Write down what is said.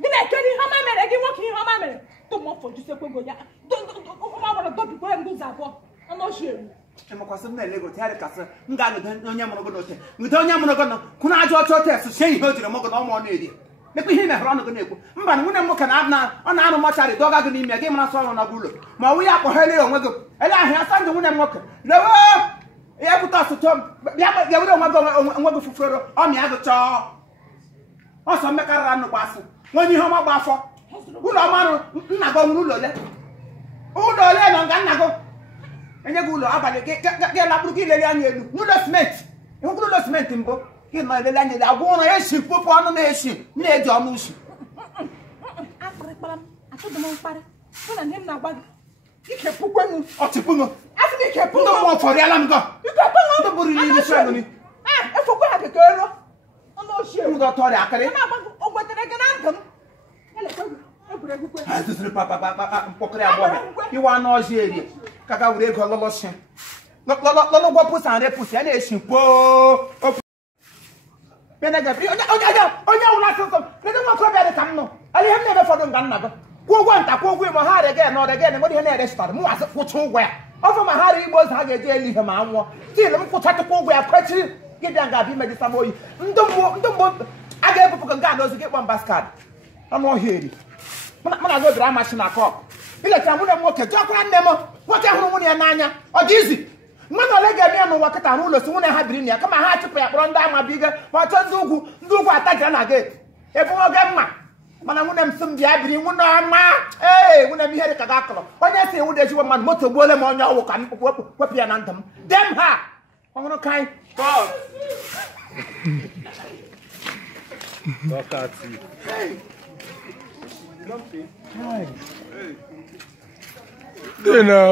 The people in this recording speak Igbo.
Gina kedi hama mere gi woki hama mere. To mo foju se kwego ya. O ma wala topi ko ngu zabo. Ano sheru. Kwasị m na-ele ego tịarị kasị m ga-anọdụ onye mụrụ gị n'oche nweta onye mụrụ gị nọ kwụ na ajọ ọchọ tes sie ihe o jiri mụ gị na ọmụ ọ na-eri mekwa ihe mehere ọnụ gị na-ekwu mba na nwunye m nwoke ọ na-anụ mọcharị dọga gị n'ime gị mara sọ ọrụ n'ọgụ ụlọ ma ọ wụ ya akpọghele onwe gị ele ahịa asa ndụ nwunye m nwoke lewe ya bụta ọsụtụ bịa were onwe gị fufere ọmịa gị chọọ ọsọ mmekarịra nnukwu asị nwenye ihe ọma gba afọ ụlọ ọmarụ nna gị ọnwụrụ ụlọ ole nọ nga nna gị enye gị ụlọ abalị gị lakpụrụ gị ilele anya elu n'ụlọ simenti ịhụkwụrụ ụlọ simenti mbụ gị nọ ilele anya elu agwụ ụlọ ya esi kpopụ ọnụ na-esi na-eji ọnụ usi ọtịpụṅụ ndị mmụọ fọrịala m gọ ndị bụrụ iri isi ọnụ m gọ tọrịa akịrị mkpọkịrị agbọghọ iwe anụ ọzọ eri kaka were ego lọlọsị lọlọgwọ pụsa nre pụsa ya na-esi mkpoo onye ọwụla asụsụ ndị nwa okorobịa dị ka m nọ ala ihe m na-eme fọdụ nga nna gị kwụọ ụgwọ nta kwụọ ụgwọ ime ha rege na ọrege na ihe na-ere stọrọ m wasị kwụcha ụgwọ ya ọfọ ma ha igbo ozi ha ga-eji elu ihe ma nwụọ til m kwụchatụkwa ụgwọ ya kwechiri gị bịa nga abịa imejisa m oyi ndị mbụ a ga-ebupụ gị nga n'ozi gị kpọ mbaskad ọnụ ọhịa eri mụ na gị obiri amachi na kọp ilechara nwunye m nwoke jọkwara nne m nwoke hụrụ nwunye ya n'anya ọ dị izi mmadụ ole ga-eme ya n'ụwa kịta n'ụlọ si nwunye ha biri na ya kama ha chụpụ ya kpọrọ ndị ama biga ma ọ chọọ ndị ugwu atajira na geeti ebu nwoke mma mana nwunye m si m bịa biri nwunye ọma ee nwunye m ihe dị ka ga akọrọ onye si iwu dejiwe mmadụ moto gbuole m onye ọwụ ka m wepụ ya na ndụ m dem ha ọhụrụ ka anyị You know.